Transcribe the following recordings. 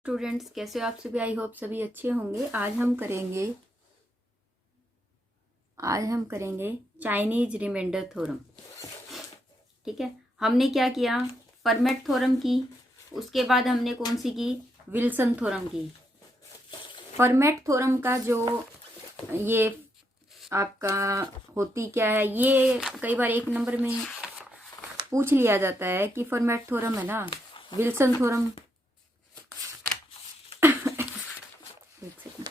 Students, कैसे हो आप सभी? आई होप सभी अच्छे होंगे। आज हम करेंगे चाइनीज रिमाइंडर थ्योरम। ठीक है, हमने क्या किया? फर्मेट थ्योरम की, उसके बाद हमने कौन सी की? विल्सन थ्योरम की। फर्मेट थ्योरम का जो ये आपका होती क्या है, ये कई बार एक नंबर में पूछ लिया जाता है कि फर्मेट थ्योरम है ना, विल्सन थ्योरम। एक सेकंड।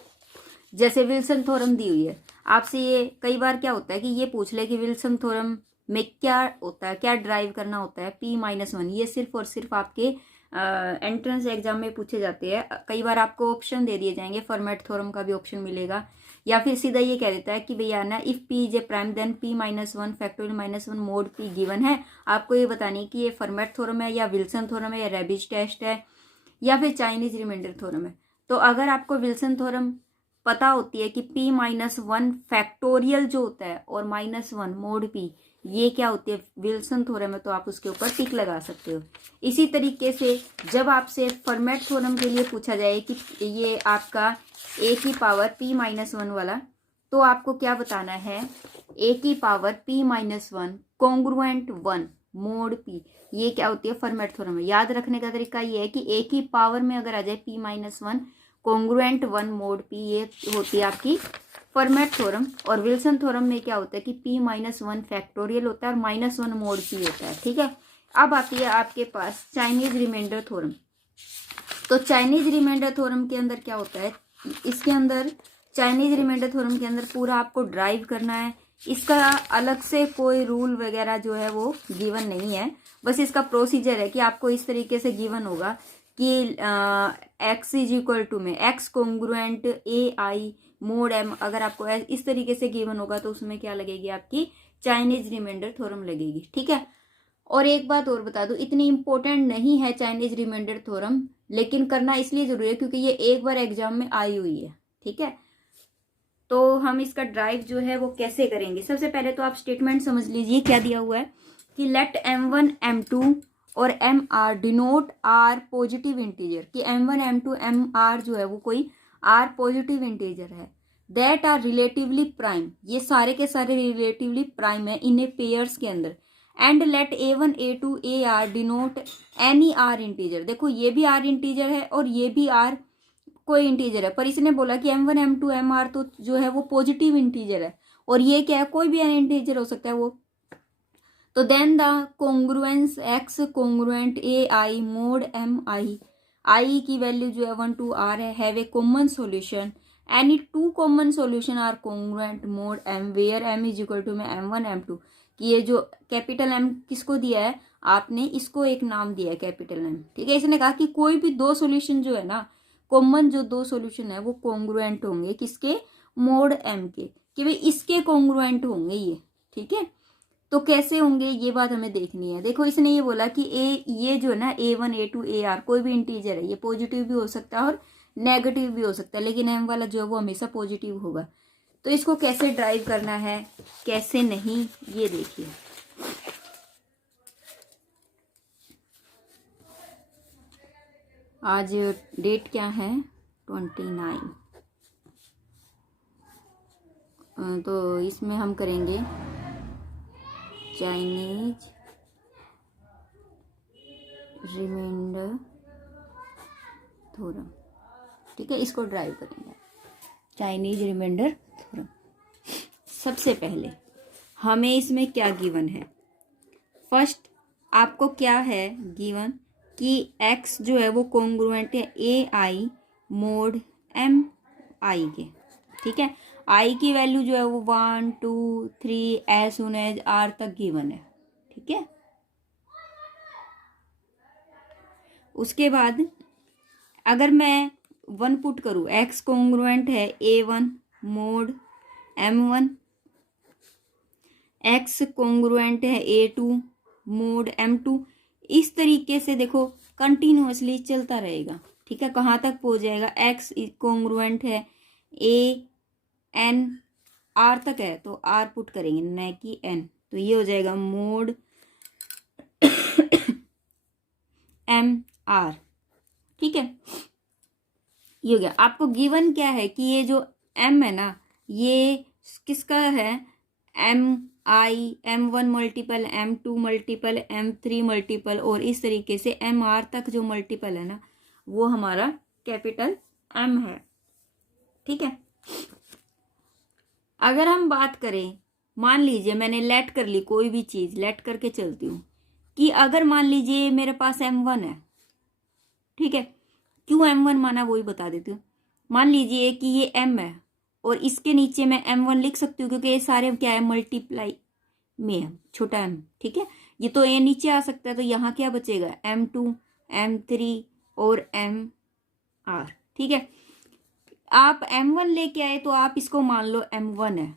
जैसे विल्सन थ्योरम दी हुई है आपसे, ये कई बार क्या होता है कि ये पूछ ले कि विल्सन थ्योरम में क्या होता है, क्या ड्राइव करना होता है, P-1। ये सिर्फ और सिर्फ आपके एंट्रेंस एग्जाम में पूछे जाते हैं। कई बार आपको ऑप्शन दे दिए जाएंगे, फॉर्मेट थ्योरम का भी ऑप्शन मिलेगा, या फिर सीधा ये कह देता है कि भैया ना, if P is a prime then P-1 factorial -1 mod P given है। आपको ये बतानी कि ये फॉर्मेट थ्योरम है या विल्सन थ्योरम है या रेबिज टेस्ट है या फिर चाइनीज रिमाइंडर थ्योरम है। तो अगर आपको विल्सन थ्योरम पता होती है कि P-1 फैक्टोरियल जो होता है और -1 मोड P, ये क्या होती है? विल्सन थ्योरम है, तो आप उसके ऊपर टिक लगा सकते हो। इसी तरीके से जब आपसे फॉर्मेट थ्योरम के लिए पूछा जाए कि ये आपका a की पावर P-1 वाला, तो आपको क्या बताना है? a की power P-1 congruent 1 mod P, ये क्या होती है? फॉर्मेट थ्योरम है। याद रखने का तरीका ये है कि a की पावर में अगर आ जाए P-1 कॉन्ग्रुएंट 1 मोड P, ये होती है आपकी फॉर्मेट थ्योरम। और विल्सन थ्योरम में क्या होता है कि P-1 फैक्टोरियल होता है और -1 मोड P होता है। ठीक है, अब आती है आपके पास चाइनीज रिमाइंडर थ्योरम। तो चाइनीज रिमाइंडर थ्योरम के अंदर क्या होता है? इसके अंदर चाइनीज रिमाइंडर थ्योरम के अंदर पूरा आपको ड्राइव करना है। इसका अलग से कोई रूल वगैरह जो है वो गिवन नहीं है, बस इसका प्रोसीजर है कि आपको इस तरीके से गिवन होगा कि x इज इक्वल टू में x congruent a i mode m, अगर आपको इस तरीके से गिवन होगा तो उसमें क्या लगेगी? आपकी चाइनीज रिमाइंडर थ्योरम लगेगी। ठीक है, और एक बात और बता दूं, इतनी इंपॉर्टेंट नहीं है चाइनीज रिमाइंडर थ्योरम, लेकिन करना इसलिए जरूरी है क्योंकि ये एक बार एग्जाम में आई हुई है। ठीक है, तो हम इसका ड्राइव जो है वो कैसे करेंगे? सबसे पहले तो आप स्टेटमेंट समझ लीजिए क्या दिया हुआ है कि लेट m1 m2 और mr denote r positive integer, कि m1 m2 mr जो है वो कोई r पॉजिटिव इंटीजर है, दैट आर रिलेटिवली प्राइम, ये सारे के सारे रिलेटिवली प्राइम है इन ए पेयर्स के अंदर। And let a1 a2 ar denote any r integer, देखो ये भी r इंटीजर है और ये भी r कोई इंटीजर है, पर इसने बोला कि m1 m2 mr तो जो है वो पॉजिटिव इंटीजर है, और ये क्या है? कोई भी एन इंटीजर हो सकता है वो। तो then the congruence x congruent a i mod m i की वैल्यू जो है 1 to r है, have a common solution, any two common solution are congruent mod m where m is equal to में m1 m2, कि ये जो capital M किसको दिया है? आपने इसको एक नाम दिया है कैपिटल M। ठीक है, इसने कहा कि कोई भी दो सॉल्यूशन जो है ना, कॉमन जो दो सॉल्यूशन है वो कोंग्रुएंट होंगे किसके? मोड m के, कि भाई इसके कोंग्रुएंट होंगे ये। ठीक है, तो कैसे होंगे ये बात हमें देखनी है। देखो, इसने ये बोला कि ये जो है ना a1 a2 ar कोई भी इंटीजर है, ये पॉजिटिव भी हो सकता है और नेगेटिव भी हो सकता है, लेकिन m वाला जो है वो हमेशा पॉजिटिव होगा। तो इसको कैसे ड्राइव करना है, कैसे नहीं, ये देखिए। आज डेट क्या है? 29। तो इसमें हम करेंगे चाइनीज रिमाइंडर थ्योरम। ठीक है, इसको ड्राइव करेंगे चाइनीज रिमाइंडर थ्योरम। सबसे पहले हमें इसमें क्या गिवन है? फर्स्ट आपको क्या है गिवन कि x जो है वो कॉन्ग्रुएंट है ए आई मोड एम आई के। ठीक है, आई की वैल्यू जो है वो 1 2 3 एज सुन एज आर तक गिवन है। ठीक है, उसके बाद अगर मैं 1 पुट करूँ, x कॉन्ग्रुएंट है a1 mode m1, x congruent है a2 मोड m2, इस तरीके से देखो कंटिन्यूअसली चलता रहेगा। ठीक है, कहाँ तक पहुंच जाएगा? x कॉन्ग्रुएंट है a n r तक है तो r पुट करेंगे न कि n, तो ये हो जाएगा मोड m r। ठीक है, ये हो गया। आपको गिवन क्या है कि ये जो m है ना, ये किसका है, m1 multiple, m2 multiple, m3 multiple, और इस तरीके से mr तक जो मल्टीपल है ना, वो हमारा कैपिटल m है। ठीक है। अगर हम बात करें, मान लीजिए मैंने लेट कर ली, कोई भी चीज लेट करके चलती हूँ, कि अगर मान लीजिए मेरे पास m1 है, ठीक है, क्यों m1 माना वही बता देती हूँ। मान लीजिए कि ये m है और इसके नीचे मैं m1 लिख सकती हूँ, क्योंकि ये सारे क्या है, मल्टीप्लाई में है, छोटा m। ठीक है, ये तो ये नीचे आ सकता है, तो यहाँ क्या बचेगा, m2, m3 और mr। ठीक है, आप m1 लेके आए तो आप इसको मान लो m1 है।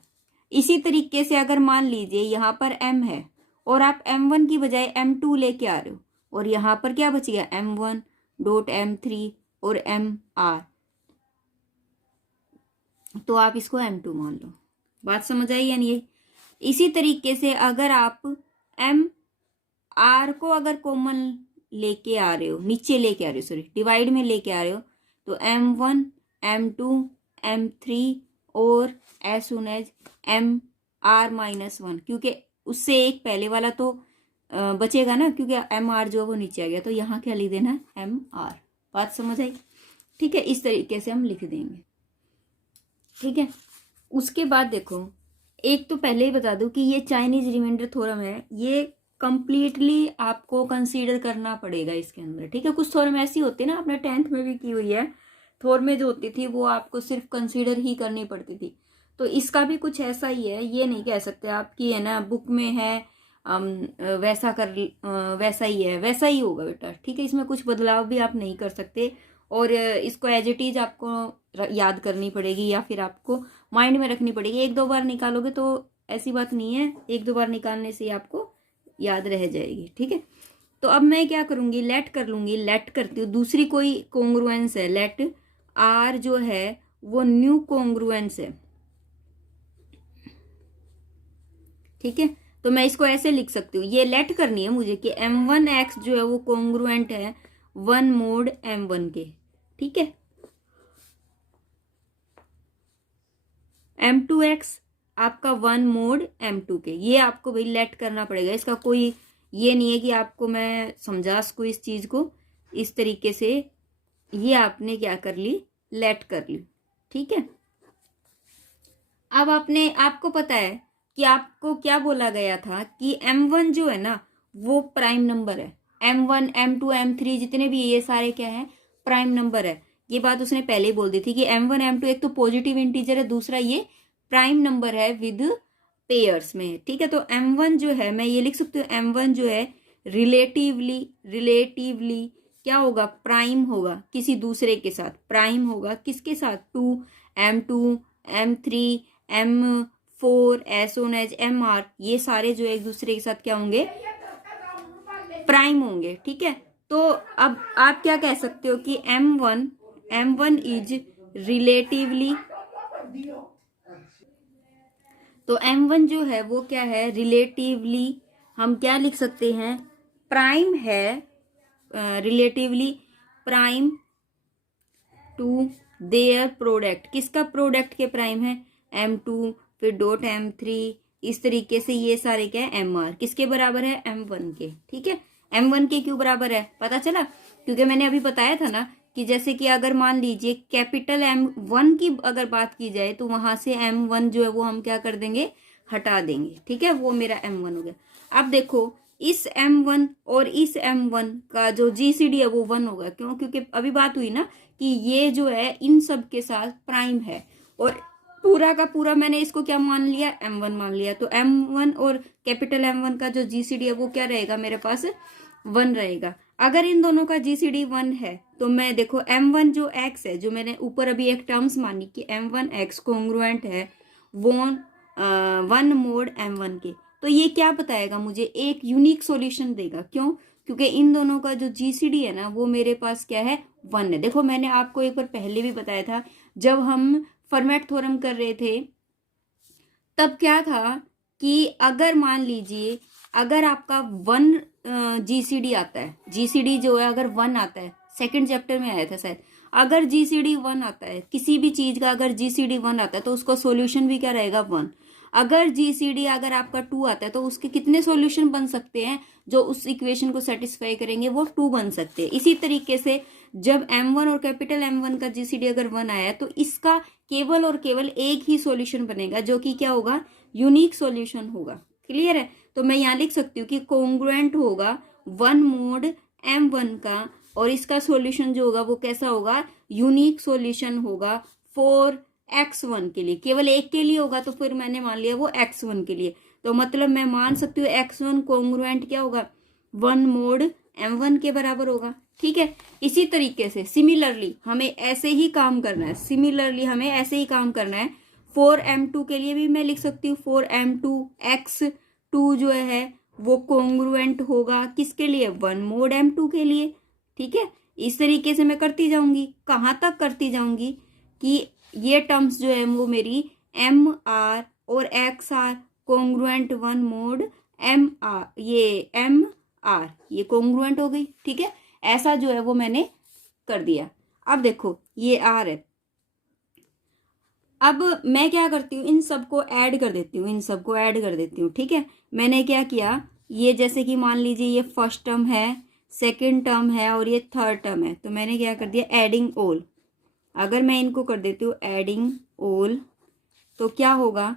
इसी तरीके से अगर मान लीजिए यहाँ पर m है और आप m1 की बजाय m2 लेके आ रहे हो, और यहाँ पर क्या बच गया, m1 डॉट m3 और mr, तो आप इसको m2 मान लो। बात समझ आई या नहीं? इसी तरीके से अगर आप mr को अगर कॉमन लेके आ रहे हो, नीचे लेके आ रहे हो, सॉरी डिवाइड में लेके आ रहे हो, तो m1 m2 m3 और एज सुन एज mr-1, क्योंकि उससे एक पहले वाला तो बचेगा ना, क्योंकि mr जो वो नीचे आ गया, तो यहाँ क्या लिख देना, mr। बात समझ आई? ठीक है, इस तरीके से हम लिख देंगे। ठीक है, उसके बाद देखो, एक तो पहले ही बता दूं कि ये चाइनीज रिमाइंडर थ्योरम है, ये कंप्लीटली आपको कंसीडर करना पड़ेगा इसके अंदर। ठीक है, कुछ थ्योरम ऐसी होती है ना, आपने 10th में भी की हुई है, थ्योरम में जो होती थी वो आपको सिर्फ कंसीडर ही करनी पड़ती थी। तो इसका भी कुछ ऐसा ही है, ये नहीं कह सकते आपकी है ना बुक में है वैसा ही है, वैसा ही होगा बेटा। ठीक है, इसमें कुछ बदलाव भी आप नहीं कर सकते, और इसको एज इट इज आपको याद करनी पड़ेगी, या फिर आपको माइंड में रखनी पड़ेगी। एक दो बार निकालोगे तो ऐसी बात नहीं है, एक दो बार निकालने से आपको याद रह जाएगी। ठीक है, तो अब मैं क्या करूंगी, लेट कर लूंगी, लेट करती हूँ, दूसरी कोई कॉन्ग्रुएंस है, लेट आर जो है वो न्यू कॉन्ग्रुएंस है। ठीक है, तो मैं इसको ऐसे लिख सकती हूँ, ये लेट करनी है मुझे कि m1x जो है वो कॉन्ग्रुएंट है 1 मोड m1 के। ठीक है, m2x आपका 1 मोड m2 के, ये आपको भाई लेट करना पड़ेगा। इसका कोई ये नहीं है कि आपको मैं समझा सकूँ इस चीज को, इस तरीके से ये आपने क्या कर ली, लेट कर ली। ठीक है, अब आपको पता है कि आपको क्या बोला गया था कि m1 जो है ना वो प्राइम नंबर है, m1 m2 m3 जितने भी ये सारे क्या है, प्राइम नंबर है। ये बात उसने पहले ही बोल दी थी कि m1 m2 एक तो पॉजिटिव इंटीजर है, दूसरा ये प्राइम नंबर है विद पेयर्स में। ठीक है, तो m1 जो है मैं ये लिख सकती हूँ, m1 जो है रिलेटिवली क्या होगा, प्राइम होगा किसी दूसरे के साथ, प्राइम होगा किसके साथ, m2 m3 m4 as soon as mr, ये सारे जो एक दूसरे के साथ क्या होंगे, प्राइम होंगे। ठीक है, तो अब आप क्या कह सकते हो कि m1 इज रिलेटिवली, तो m1 जो है वो क्या है, रिलेटिवली हम क्या लिख सकते हैं, प्राइम है, relatively prime to their product, किसका प्रोडक्ट के प्राइम है, m2 फिर डॉट m3, इस तरीके से ये सारे क्या है, mr किसके बराबर है, m1 के। ठीक है, m1 के क्यों बराबर है पता चला, क्योंकि मैंने अभी बताया था ना कि जैसे कि अगर मान लीजिए कैपिटल M1 की अगर बात की जाए तो वहां से M1 जो है वो हम क्या कर देंगे, हटा देंगे। ठीक है, वो मेरा M1 हो गया। अब देखो इस M1 और इस M1 का जो GCD है वो 1 होगा, क्यों, क्योंकि अभी बात हुई ना कि ये जो है इन सब के साथ प्राइम है, और पूरा का पूरा मैंने इसको क्या मान लिया, M1 मान लिया। तो M1 और कैपिटल M1 का जो GCD है वो क्या रहेगा, मेरे पास 1 रहेगा। अगर इन दोनों का GCD 1 है तो मैं देखो m1 जो x है, जो मैंने ऊपर अभी एक टर्म्स मानी कि m1x कॉन्ग्रुएंट है 1 मोड m1 के, तो ये क्या बताएगा मुझे, एक यूनिक सॉल्यूशन देगा। क्यों, क्योंकि इन दोनों का जो GCD है ना वो मेरे पास क्या है, 1 है। देखो मैंने आपको एक बार पहले भी बताया था, जब हम फॉर्मेट थ्योरम कर रहे थे तब क्या था कि अगर मान लीजिए अगर आपका 1 GCD आता है, GCD जो है अगर 1 आता है, सेकंड चैप्टर में आया था शायद, अगर GCD 1 आता है, किसी भी चीज का अगर GCD 1 आता है तो उसका सॉल्यूशन भी क्या रहेगा 1। अगर GCD अगर आपका 2 आता है तो उसके कितने सॉल्यूशन बन सकते हैं जो उस इक्वेशन को सेटिस्फाई करेंगे, वो 2 बन सकते हैं। इसी तरीके से जब M1 और कैपिटल M1 का GCD अगर 1 आया तो इसका केवल और केवल एक ही सॉल्यूशन बनेगा जो कि क्या होगा, यूनिक सॉल्यूशन होगा। क्लियर है? तो मैं यहाँ लिख सकती हूँ कि कॉन्ग्रुएंट होगा 1 मोड M1 का, और इसका सॉल्यूशन जो होगा वो कैसा होगा, यूनिक सॉल्यूशन होगा फॉर x1 के लिए। केवल एक के लिए होगा तो फिर मैंने मान लिया वो x1 के लिए, तो मतलब मैं मान सकती हूँ x1 कॉन्ग्रुएंट क्या होगा, 1 मोड M1 के बराबर होगा। ठीक है, इसी तरीके से सिमिलरली हमें ऐसे ही काम करना है, सिमिलरली हमें ऐसे ही काम करना है। 4M2 के लिए भी मैं लिख सकती हूँ 4M2 x2 जो है वो कॉन्ग्रुएंट होगा किसके लिए, 1 मोड M2 के लिए। ठीक है, इस तरीके से मैं करती जाऊंगी। कहाँ तक करती जाऊंगी कि ये टर्म्स जो है वो मेरी MR और XR कॉन्ग्रुएंट 1 मोड MR, ये MR ये कॉन्ग्रुएंट हो गई। ठीक है, ऐसा जो है वो मैंने कर दिया। अब देखो ये R है, अब मैं क्या करती हूँ, इन सबको ऐड कर देती हूँ, इन सबको ऐड कर देती हूँ। ठीक है, मैंने क्या किया, ये जैसे कि मान लीजिए ये फर्स्ट टर्म है, सेकंड टर्म है और ये थर्ड टर्म है, तो मैंने क्या कर दिया, एडिंग ऑल। अगर मैं इनको कर देती हूँ एडिंग ऑल तो क्या होगा,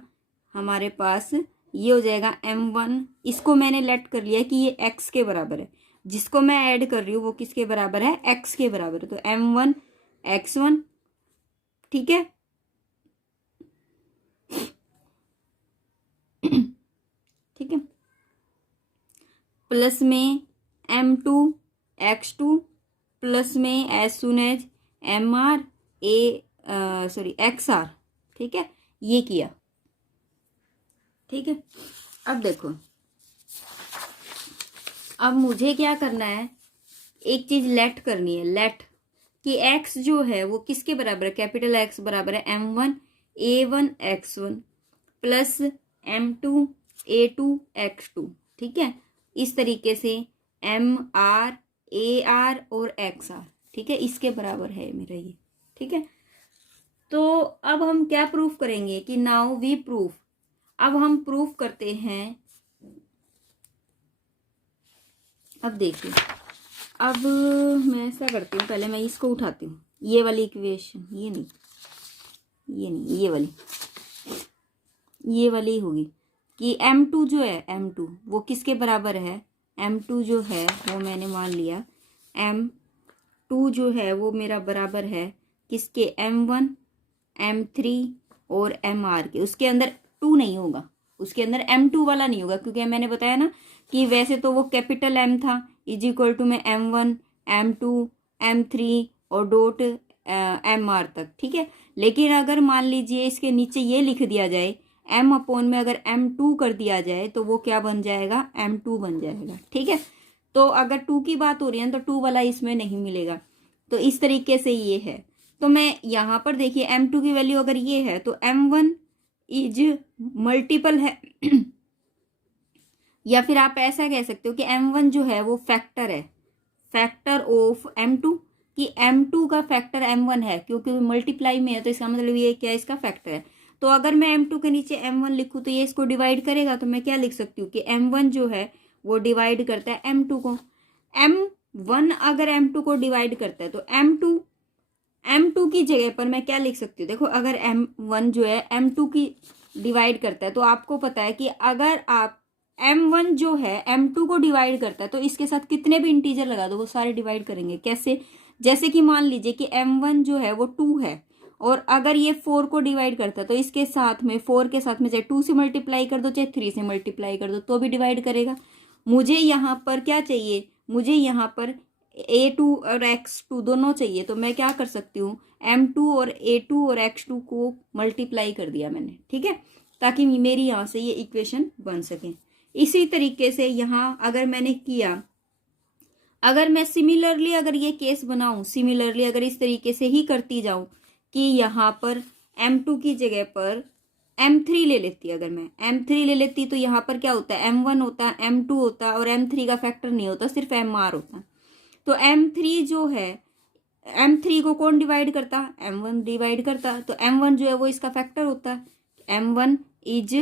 हमारे पास ये हो जाएगा M1। इसको मैंने लेट कर लिया कि ये x के बराबर है, जिसको मैं ऐड कर रही हूँ वो किसके बराबर है, x के बराबर है, तो M1 x1। ठीक है, ठीक है, प्लस में M2 x2 प्लस में एज सुन एज MR XR। ठीक है, ये किया। ठीक है, अब देखो, अब मुझे क्या करना है, एक चीज लेट करनी है, लेट कि x जो है वो किसके बराबर है, कैपिटल X बराबर है M1 A1 x1 plus M2 A2 x2। ठीक है, इस तरीके से MR AR और XR। ठीक है, इसके बराबर है मेरा ये। ठीक है, तो अब हम क्या प्रूफ करेंगे कि नाउ वी प्रूफ, अब हम प्रूफ करते हैं। अब देखिए, अब मैं ऐसा करती हूँ, पहले मैं इसको उठाती हूँ, ये वाली इक्वेशन, ये नहीं, ये वाली होगी कि M2 जो है, M2 वो किसके बराबर है, M2 जो है वो मैंने मान लिया M2 जो है वो मेरा बराबर है किसके, M1 M3 और MR के। उसके अंदर 2 नहीं होगा, उसके अंदर M2 वाला नहीं होगा, क्योंकि मैंने बताया ना कि वैसे तो वो कैपिटल M था, इज इक्वल टू में M1 M2 M3 और डॉट MR तक। ठीक है, लेकिन अगर मान लीजिए इसके नीचे ये लिख दिया जाए M अपॉन में अगर M2 कर दिया जाए तो वो क्या बन जाएगा, M2 बन जाएगा। ठीक है, तो अगर 2 की बात हो रही है तो 2 वाला इसमें नहीं मिलेगा, तो इस तरीके से ये है। तो मैं यहाँ पर देखिए M2 की वैल्यू अगर ये है तो M1 इज मल्टीपल है या फिर आप ऐसा कह सकते हो कि M1 जो है वो फैक्टर है, फैक्टर ऑफ M2, कि M2 का फैक्टर M1 है, क्योंकि मल्टीप्लाई में है तो इसका मतलब ये क्या है, इसका फैक्टर है। तो अगर मैं M2 के नीचे M1 लिखूँ तो ये इसको डिवाइड करेगा, तो मैं क्या लिख सकती हूँ कि M1 जो है वो डिवाइड करता है M2 को। M1 अगर M2 को डिवाइड करता है तो M2 की जगह पर मैं क्या लिख सकती हूँ, देखो अगर M1 जो है M2 की डिवाइड करता है तो आपको पता है कि अगर आप M1 जो है M2 को डिवाइड करता है तो इसके साथ कितने भी इंटीजर लगा दो वो सारे डिवाइड करेंगे। कैसे, जैसे कि मान लीजिए कि M1 जो है वो 2 है और अगर ये 4 को डिवाइड करता है तो इसके साथ में 4 के साथ में चाहे 2 से मल्टीप्लाई कर दो चाहे 3 से मल्टीप्लाई कर दो तो भी डिवाइड करेगा। मुझे यहाँ पर क्या चाहिए, मुझे यहाँ पर A2 और X2 दोनों चाहिए, तो मैं क्या कर सकती हूँ, M2 और A2 और X2 को मल्टीप्लाई कर दिया मैंने। ठीक है, ताकि मेरी यहाँ से ये इक्वेशन बन सके। इसी तरीके से यहाँ अगर मैंने किया, अगर मैं सिमिलरली अगर ये केस बनाऊं, सिमिलरली अगर इस तरीके से ही करती जाऊं कि यहाँ पर M2 की जगह पर M3 ले लेती, अगर मैं M3 ले लेती तो यहाँ पर क्या होता है, M1 होता, M2 होता और M3 का फैक्टर नहीं होता, सिर्फ MR होता। तो M3 जो है M3 को कौन डिवाइड करता, M1 डिवाइड करता, तो M1 जो है वो इसका फैक्टर होता है, M1 is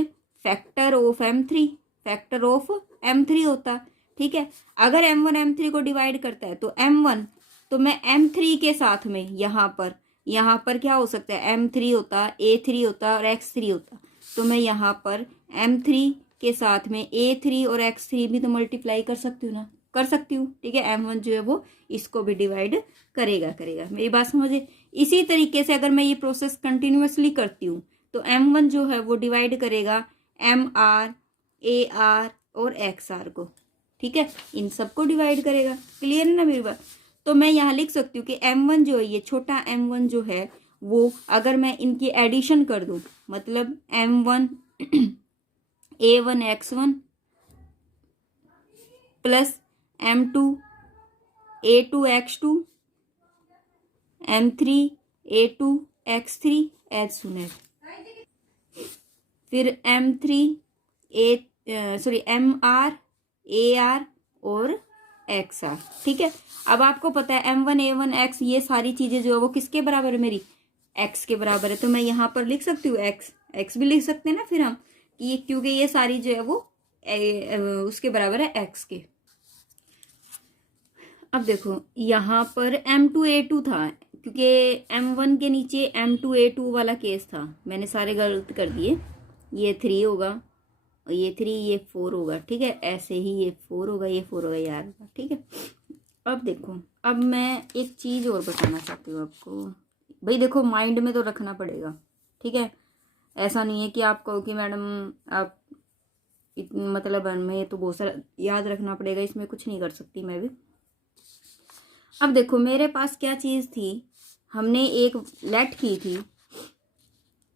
factor of M3, factor of M3 होता, ठीक है। अगर M1 M3 को डिवाइड करता है तो M1, तो मैं M3 के साथ में यहाँ पर क्या हो सकता है, M3 होता, A3 होता और X3 होता, तो मैं यहाँ पर M3 के साथ में A3 और X3 भी तो मल्टीप्लाई कर सकती हूँ ना, कर सकती हूँ, ठीक है। M1 जो है वो इसको भी डिवाइड करेगा, मेरी बात समझे। इसी तरीके से अगर मैं ये प्रोसेस कंटिन्यूअसली करती हूँ तो M1 जो है वो डिवाइड करेगा MR, AR और XR को, ठीक है, इन सबको डिवाइड करेगा। क्लियर है ना मेरी बात। तो मैं यहाँ लिख सकती हूँ कि M1 जो है, ये छोटा M1 जो है वो अगर मैं इनकी एडिशन कर दूँ, मतलब M1 A1 X1 plus M2 A2 X2 M3 A2 X3 as सुन एज, फिर M3 MR AR और XR, ठीक है। अब आपको पता है M1 A1 X, ये सारी चीजें जो है वो किसके बराबर है, मेरी X के बराबर है, तो मैं यहाँ पर लिख सकती हूँ X भी लिख सकते हैं ना फिर हम, कि ये क्योंकि ये सारी जो है वो उसके बराबर है X के। अब देखो यहाँ पर M2 A2 था, क्योंकि M1 के नीचे M2 A2 वाला केस था, मैंने सारे गलत कर दिए, ये 3 होगा और ये 3, ये 4 होगा, ठीक है, ऐसे ही ये 4 होगा, ये 4 होगा, यार होगा, ठीक है। अब देखो, अब मैं एक चीज़ और बताना चाहती हूँ आपको, भाई देखो माइंड में तो रखना पड़ेगा, ठीक है। ऐसा नहीं है कि आप कहो कि मैडम आप मतलब हमें तो बहुत सारा याद रखना पड़ेगा, इसमें कुछ नहीं कर सकती मैं भी। अब देखो मेरे पास क्या चीज़ थी, हमने एक लेट की थी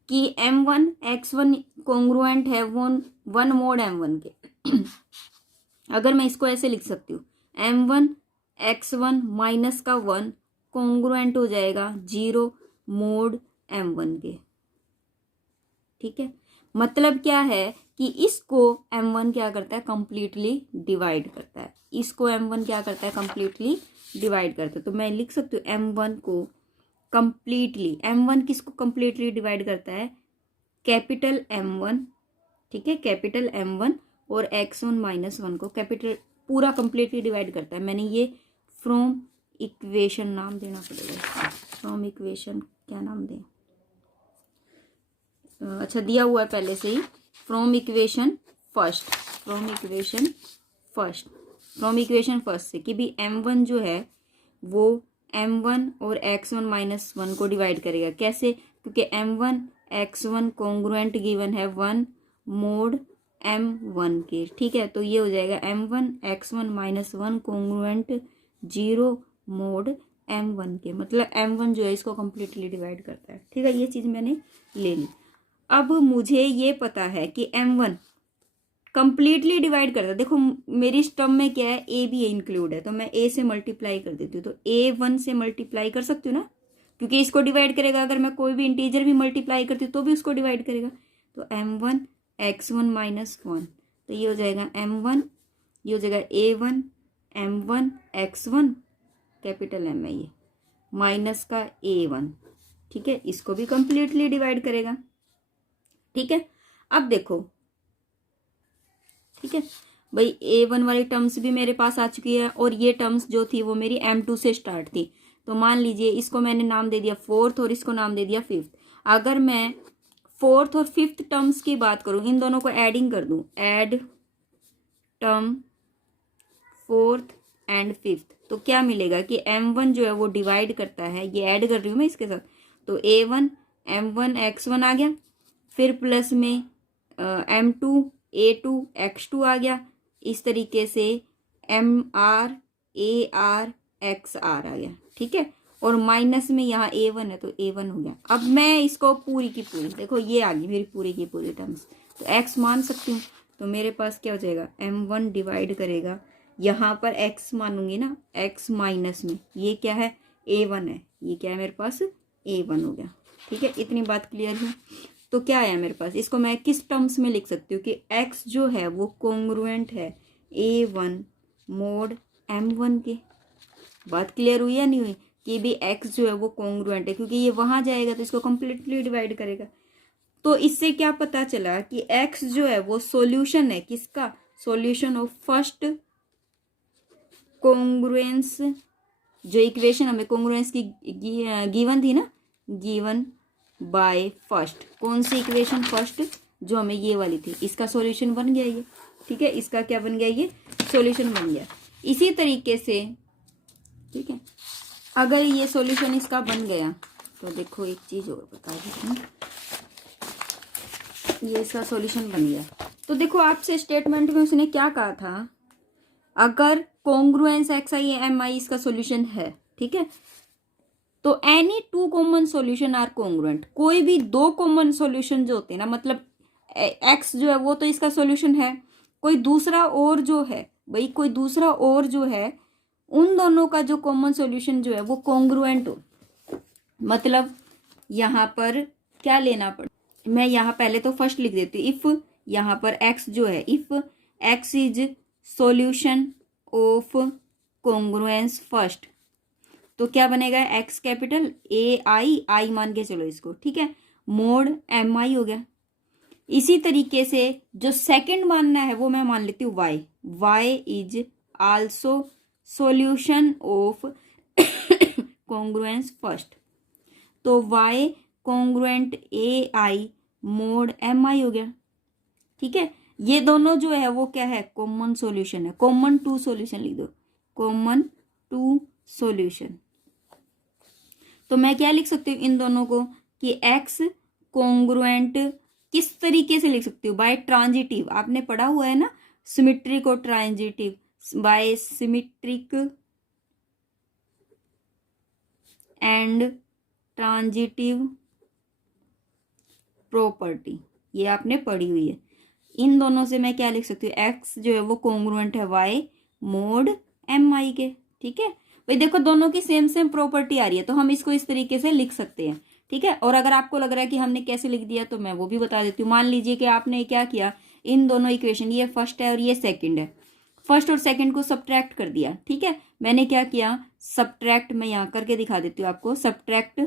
कि M1 X1 कॉन्ग्रुएंट है वन मोड M1 के। अगर मैं इसको ऐसे लिख सकती हूँ, M1 X1 माइनस का 1 कॉन्ग्रुएंट हो जाएगा 0 मोड M1 के, ठीक है। मतलब क्या है कि इसको M1 क्या करता है, कंप्लीटली डिवाइड करता है, इसको M1 क्या करता है, कंप्लीटली डिवाइड करता है। तो मैं लिख सकती हूँ M1 को कंप्लीटली, M1 किसको कंप्लीटली डिवाइड करता है, कैपिटल M1, ठीक है, कैपिटल M1, और X1 माइनस 1 को कैपिटल पूरा कंप्लीटली डिवाइड करता है। मैंने ये फ्रॉम इक्वेशन नाम देना पड़ेगा, फ्रॉम इक्वेशन क्या नाम दें, अच्छा दिया हुआ है पहले से ही, from equation first, from equation first से, कि भी M1 जो है वो M1 और X1 माइनस 1 को डिवाइड करेगा। कैसे, क्योंकि M1 X1 कॉन्ग्रुएंट गिवन है 1 मोड M1 के, ठीक है। तो ये हो जाएगा M1 X1 minus 1 congruent 0 mode M1 के, मतलब M1 जो है इसको कंप्लीटली डिवाइड करता है, ठीक है। ये चीज़ मैंने ले ली। अब मुझे ये पता है कि M1 कंप्लीटली डिवाइड करता है। देखो मेरी टर्म में क्या है, A भी इंक्लूड है, तो मैं A से मल्टीप्लाई कर देती हूँ, तो A1 से मल्टीप्लाई कर सकती हूँ ना, क्योंकि इसको डिवाइड करेगा। अगर मैं कोई भी इंटीजर भी मल्टीप्लाई करती हूँ तो भी उसको डिवाइड करेगा। तो M1 X1 माइनस 1, तो ये हो जाएगा M1, ये हो जाएगा A1 M1 X1 capital M है ये, माइनस का A1, ठीक है, इसको भी कंप्लीटली डिवाइड करेगा, ठीक है। अब देखो, ठीक है भाई, A1 वाली टर्म्स भी मेरे पास आ चुकी है, और ये टर्म्स जो थी वो मेरी M2 से स्टार्ट थी। तो मान लीजिए इसको मैंने नाम दे दिया 4th और इसको नाम दे दिया 5th। अगर मैं 4th और 5th टर्म्स की बात करूं, इन दोनों को एडिंग कर दूं, add term 4th and 5th, तो क्या मिलेगा कि M1 जो है वो डिवाइड करता है, ये ऐड कर रही हूँ मैं इसके साथ, तो A1 M1 X1 आ गया, फिर प्लस में M2 A2 X2 आ गया, इस तरीके से MR AR XR आ गया, ठीक है। और माइनस में यहाँ A1 है तो A1 हो गया। अब मैं इसको पूरी की पूरी, देखो ये आ गई मेरी पूरी की पूरी टर्म्स, तो X मान सकती हूँ, तो मेरे पास क्या हो जाएगा, M1 डिवाइड करेगा, यहाँ पर X मानूंगी ना, X माइनस में ये क्या है, A1 है, ये क्या है मेरे पास, A1 हो गया, ठीक है। इतनी बात क्लियर है। तो क्या आया मेरे पास, इसको मैं किस टर्म्स में लिख सकती हूँ कि X जो है वो कॉन्ग्रुएंट है A1 मोड M1 के। बात क्लियर हुई या नहीं हुई। कि भी एक्स जो है वो कॉन्ग्रुएंट है, क्योंकि ये वहां जाएगा तो इसको कंप्लीटली डिवाइड करेगा। तो इससे क्या पता चला कि एक्स जो है वो सॉल्यूशन है किसका, सॉल्यूशन ऑफ फर्स्ट कॉन्ग्रुएंस, जो इक्वेशन हमें कॉन्ग्रुएंस की गिवन थी ना, गिवन बाय फर्स्ट, कौन सी इक्वेशन, फर्स्ट जो हमें ये वाली थी, इसका सॉल्यूशन बन गया ये। ठीक है, इसका क्या बन गया, ये सॉल्यूशन बन गया। इसी तरीके से ठीक है, अगर ये सॉल्यूशन इसका बन गया तो देखो एक चीज और बता देती हूँ, ये इसका सॉल्यूशन बन गया। तो देखो आपसे स्टेटमेंट में उसने क्या कहा था, अगर congruence x i m i इसका सॉल्यूशन है, ठीक है, तो any two common solution are congruent, कोई भी दो कॉमन सॉल्यूशन जो होते हैं ना, मतलब एक्स जो है वो तो इसका सॉल्यूशन है, कोई दूसरा और जो है भाई, कोई दूसरा और जो है, उन दोनों का जो कॉमन सॉल्यूशन जो है वो कॉन्ग्रुएंट हो। मतलब यहाँ पर क्या लेना पड़, मैं यहाँ पहले तो फर्स्ट लिख देती हूँ, इफ यहाँ पर एक्स जो है, if x is solution of congruence first, तो क्या बनेगा, एक्स कैपिटल ए आई, आई मान के चलो इसको, ठीक है, मोड एम आई हो गया। इसी तरीके से जो सेकंड मानना है वो मैं मान लेती हूँ y, y is also solution of congruence first, तो y congruent a i mod m i हो गया। ठीक है, ये दोनों जो है वो क्या है, कॉमन सॉल्यूशन है, कॉमन टू सॉल्यूशन लिख दो, कॉमन टू सॉल्यूशन। तो मैं क्या लिख सकती हूँ इन दोनों को कि एक्स कॉन्ग्रुएंट किस तरीके से लिख सकती हूँ, बाय ट्रांजिटिव, आपने पढ़ा हुआ है ना सिमेट्रिक और transitive, by symmetric and transitive property, ये आपने पढ़ी हुई है। इन दोनों से मैं क्या लिख सकती हूँ, एक्स जो है वो कॉन्ग्रुएंट है वाई मोड एम आई के। ठीक है भाई, देखो दोनों की सेम सेम प्रॉपर्टी आ रही है, तो हम इसको इस तरीके से लिख सकते हैं। ठीक है, और अगर आपको लग रहा है कि हमने कैसे लिख दिया तो मैं वो भी बता देती हूँ। मान लीजिए कि आपने क्या किया, इन दोनों इक्वेशन, ये फर्स्ट है और ये सेकंड है, फर्स्ट और सेकंड को सब्ट्रैक्ट कर दिया। ठीक है, मैंने क्या किया, सब्ट्रैक्ट, मैं यहाँ करके दिखा देती हूँ आपको, सब्ट्रैक्ट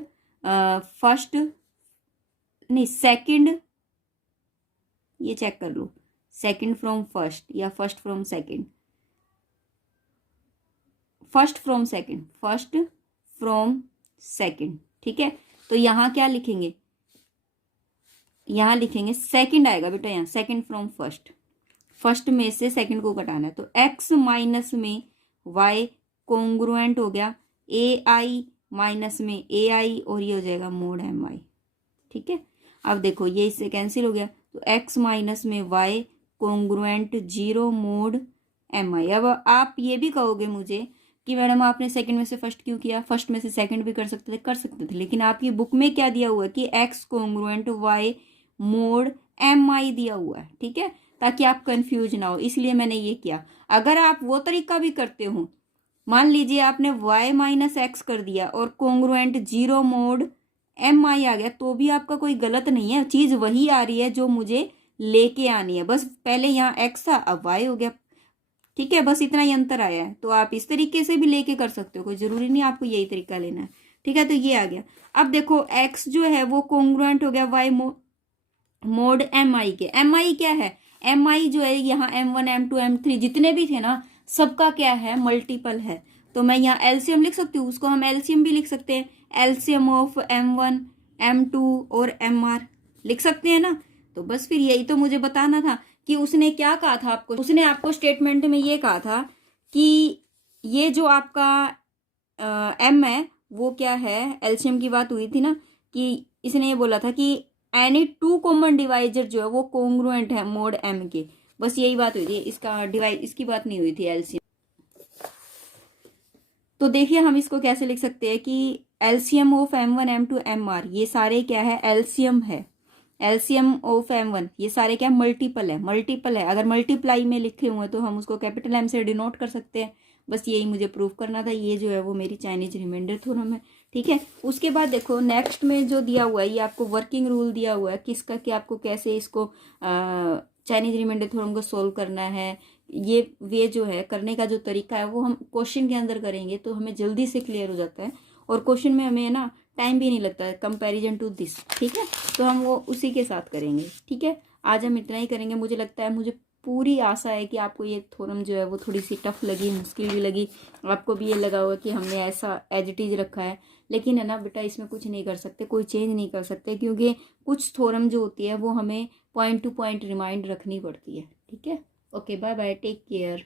फर्स्ट नहीं सेकंड, ये चेक कर लो, सेकंड फ्रॉम फर्स्ट या first from second, first from second, first from second. ठीक है, तो यहाँ क्या लिखेंगे, यहाँ लिखेंगे सेकंड आएगा बेटा, यहाँ सेकंड फ्रॉम फर्स्ट, फर्स्ट में से सेकंड को घटाना है, तो एक्स माइनस में वाई कॉन्ग्रुएंट हो गया ए आई माइनस में ए आई, और ये हो जाएगा मोड एम आई। ठीक है, अब देखो ये इससे कैंसिल हो गया, तो एक्स माइनस में y congruent zero mod m i. अब आप ये भी कहोगे मुझे कि मैडम आपने सेकंड में से फर्स्ट क्यों किया, फर्स्ट में से सेकंड भी कर सकते थे, लेकिन आपकी बुक में क्या दिया हुआ है कि x congruent y mod m i दिया हुआ है। ठीक है, ताकि आप कंफ्यूज ना हो, इसलिए मैंने ये किया। अगर आप वो तरीका भी करते हो, मान लीजिए आपने y माइनस एक्स कर दिया और कॉन्ग्रुएंट जीरो मोड एम आई आ गया, तो भी आपका कोई गलत नहीं है, चीज वही आ रही है जो मुझे लेके आनी है, बस पहले यहाँ x था अब y हो गया। ठीक है, बस इतना ही अंतर आया है, तो आप इस तरीके से भी लेके कर सकते हो, कोई जरूरी नहीं आपको यही तरीका लेना है। ठीक है, तो ये आ गया। अब देखो x जो है वो कॉन्ग्रुएंट हो गया y मोड एम आई के। एम आई क्या है, एम आई जो है यहाँ M1 M2 M3 जितने भी थे ना, सबका क्या है, मल्टीपल है। तो मैं यहाँ एलसीएम लिख सकती हूँ, उसको हम एलसीएम भी लिख सकते हैं, एलसीएम ऑफ M1 M2 और MR लिख सकते हैं ना। तो बस फिर यही तो मुझे बताना था कि उसने क्या कहा था आपको, उसने आपको स्टेटमेंट में ये कहा था कि ये जो आपका M है वो क्या है, एलसीएम की बात हुई थी ना, कि इसने ये बोला था कि एनी टू कॉमन डिवाइजर जो है वो कॉन्ग्रुएंट है मोड एम के, बस यही बात हुई थी, इसका डिवाइड इसकी बात नहीं हुई थी एलसीएम। तो देखिए हम इसको कैसे लिख सकते हैं कि LCM of M1 M2 MR, ये सारे क्या है, एलसीएम है, एलसीएम ऑफ M1, ये सारे क्या मल्टीपल है, मल्टीपल है। अगर मल्टीप्लाई में लिखे हुए तो हम उसको कैपिटल M से डिनोट कर सकते हैं, बस यही मुझे प्रूफ करना था। ये जो है वो मेरी चाइनीज रिमाइंडर थ्योरम है। ठीक है, उसके बाद देखो नेक्स्ट में जो दिया हुआ है, ये आपको वर्किंग रूल दिया हुआ है किसका, कि आपको कैसे इसको चाइनीज रिमाइंडर थ्योरम को सोल्व करना है। ये वे जो है करने का जो तरीका है वो हम क्वेश्चन के अंदर करेंगे तो हमें जल्दी से क्लियर हो जाता है। और क्वेश्चन में हमें है ना टाइम भी नहीं लगता है कंपैरिजन टू दिस, ठीक है। तो हम वो उसी के साथ करेंगे, ठीक है। आज हम इतना ही करेंगे। मुझे लगता है, मुझे पूरी आशा है कि आपको ये थ्योरम जो है वो थोड़ी सी टफ लगी, मुश्किल भी लगी, आपको भी ये लगा होगा कि हमने ऐसा एज इट इज रखा है। लेकिन है ना बेटा, इसमें कुछ नहीं कर सकते, कोई चेंज नहीं कर सकते, क्योंकि कुछ थ्योरम जो होती है वो हमें पॉइंट टू पॉइंट रिमाइंड रखनी पड़ती है, ठीक है। Okay, bye bye, take care.